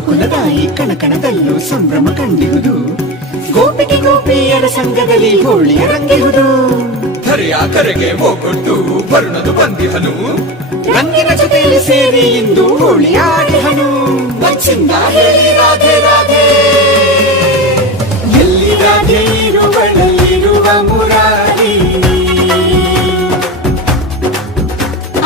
ಗೋಕುಲದಾಯಿ ಕಣಕಣದಲ್ಲೂ ಸಂಭ್ರಮ ಕಂಡಿಹುದು. ಗೋಪಿಗೆ ಗೋಪಿಯರ ಸಂಘದಲ್ಲಿ ಹೋಳಿಯ ರಂಗಿಹುದು. ಧರೆಯ ಕರೆಗೆ ಹೋಗೊಟ್ಟು ವರುಣದು ಬಂದಿಹನು. ರಂಗಿನ ಜೊತೆಯಲ್ಲಿ ಸೇರಿ ಇಂದು ಹೋಳಿ ಆಡಿಹನು. ಮನ್ಸಿಂದ ಹೇಳಿ ರಾಧೆ ರಾಧೆ, ಎಲ್ಲಿ ರಾಧೆ ಇರುವಳಲ್ಲಿರುವ ಮುರಾರಿ.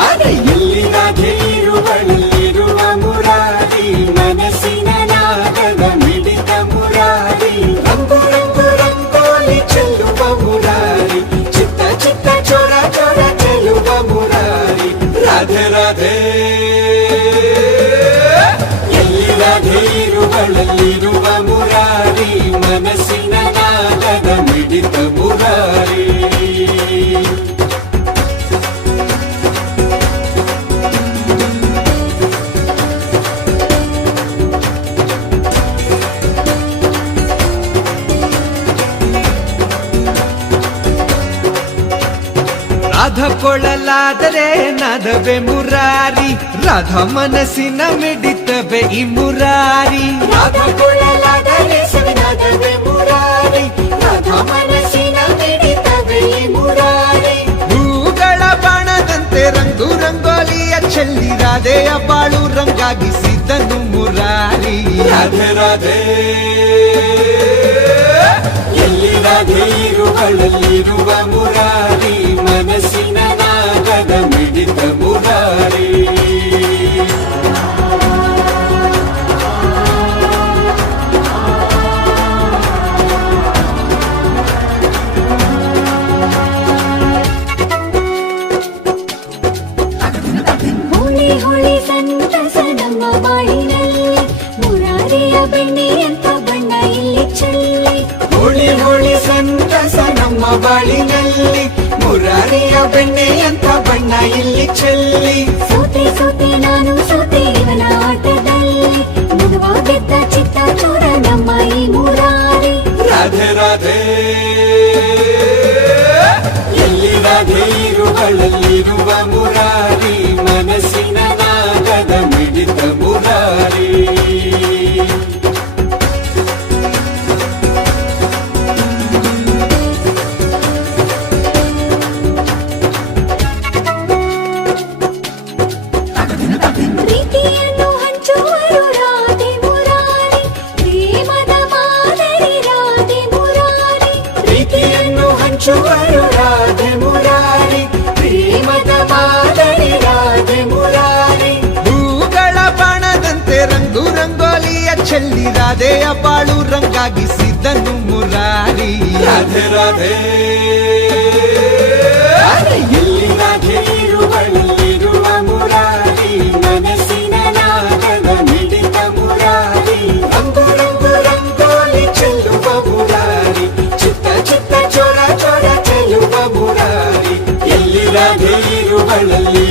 ಅದೇ ಎಲ್ಲಿ ರಾಧೆ ಇರುವಳಲ್ಲಿರುವ ಮುರಾರಿ, ಮನಸ್ಸಿನ ನಾಗದ ಮಿಡಿತ ಮುರಾರಿ. ರಂಗು ರಂಗು ರಂಗೋಲಿ ಚೆಲ್ಲುವ ಮುರಾರಿ, ಚಿತ್ತ ಚಿತ್ತ ಚೋರ ಚೋರ ಚೆಲ್ಲುವ ಮುರಾರಿ. ರಾಧೆ ರಾಧೆ ಎಲ್ಲಿ ರಾಧೆ ಇರುವಳಲ್ಲಿರುವ ಮುರಾರಿ, ಮನಸ್ಸಿನ ನಾಗದ ಮಿಡಿತ ಮುರಾರಿ. ರಾಧ ಕೊಳಲಾದರೆ ನಾದವೇ ಮುರಾರಿ, ರಾಧಾ ಮನಸ್ಸಿನ ಮಿಡಿತವೇ ಈ ಮುರಾರಿ. ರಾಧ ಕೊಳಲಾದರೆ ಸವಿನಾದವೇ ಮುರಾರಿ, ರಾಧಾ ಮನಸ್ಸಿನ ಮಿಡಿತವೇ ಈ ಮುರಾರಿ. ಹೂಗಳ ಬಾಣದಂತೆ ರಂಗು ರಂಗೋಲಿಯ ಚೆಲ್ಲಿ ರಾಧೆಯ ಬಾಳು ರಂಗಾಗಿಸಿದನು ಮುರಾರಿ. ರಾಧೆ ರಾಧೆ ಎಲ್ಲಿ ರಾಧೆ ಇರುವಳಲ್ಲಿರುವ ಮುರಾರಿ, ಮನಸ್ಸಿನ ನಾಗದ ಮಿಡಿತ ಮುರಾರಿ. ಹೋಳಿ ಹೋಳಿ ಸಂತಸ ನಮ್ಮ ಬಾಳಿನಲ್ಲಿ, ಮುರಾರಿಯ ಬೆಣ್ಣೆಯಂತ ಬಣ್ಣ ಇಲ್ಲಿ ಚೆಲ್ಲಿ. ಹೋಳಿ ಹೋಳಿ ಸಂತಸ ನಮ್ಮ ಬಾಳಿನಲ್ಲಿ, ಮುರಾರಿಯ ಬೆಣ್ಣೆಯಂತ ಬಣ್ಣ ಇಲ್ಲಿ ಚೆಲ್ಲಿ. ಸೋತೆ ಸೋತೆ ನಾನು ಸೋತೆ ಇವನ ಆಟದಲ್ಲಿ, ಮನವಾಗಿದ್ದ ಚಿತ್ತ ಚೋರ ನಮ್ಮ ಈ ಮುರಾರಿ. ರಾಧೆ ರಾಧೆ ಎಲ್ಲಿ ರಾಧೆ ಇರುವಳಲ್ಲಿರುವ ಮುರಾರಿ, ಮನಸ್ಸಿನ ನಾಗದ ಮಿಡಿತ ಮುರಾರಿ. ಪ್ರೀತಿಯನ್ನು ಹಂಚುವರು ರಾಧೆ ಮುರಾರಿ, ಪ್ರೇಮದ ಮಾದರಿ ರಾಧೆ ಮುರಾರಿ. ಪ್ರೀತಿಯನ್ನು ಹಂಚುವರು ರಾಧೆ ಮುರಾರಿ, ಪ್ರೇಮದ ಮಾದರಿ ರಾಧೆ ಮುರಾರಿ. ಹೂಗಳ ಬಾಣದಂತೆ ರಂಗು ರಂಗೋಲಿಯ ಚೆಲ್ಲಿ ರಾಧೆಯ ಬಾಳು ರಂಗಾಗಿಸಿದನು ಮುರಾರಿ. ರಾಧೆ ರಾಧೆ ಎಲ್ಲಿ ರಾಧೆ ಇರುವಳಲ್ಲಿರುವ ಮುರಾರಿ, ಮನಸ್ಸಿನ ನಾಗದ ಮಿಡಿತ ಮುರಾರಿ. ರಂಗು ರಂಗು ರಂಗೋಲಿ ಚೆಲ್ಲುವ ಮುರಾರಿ, ಚಿತ್ತ ಚಿತ್ತ ಚೋರ ಚೋರ ಚೆಲ್ಲುವ ಮುರಾರಿ. ಎಲ್ಲಿ ರಾಧೆ ಇರುವಳಲ್ಲಿ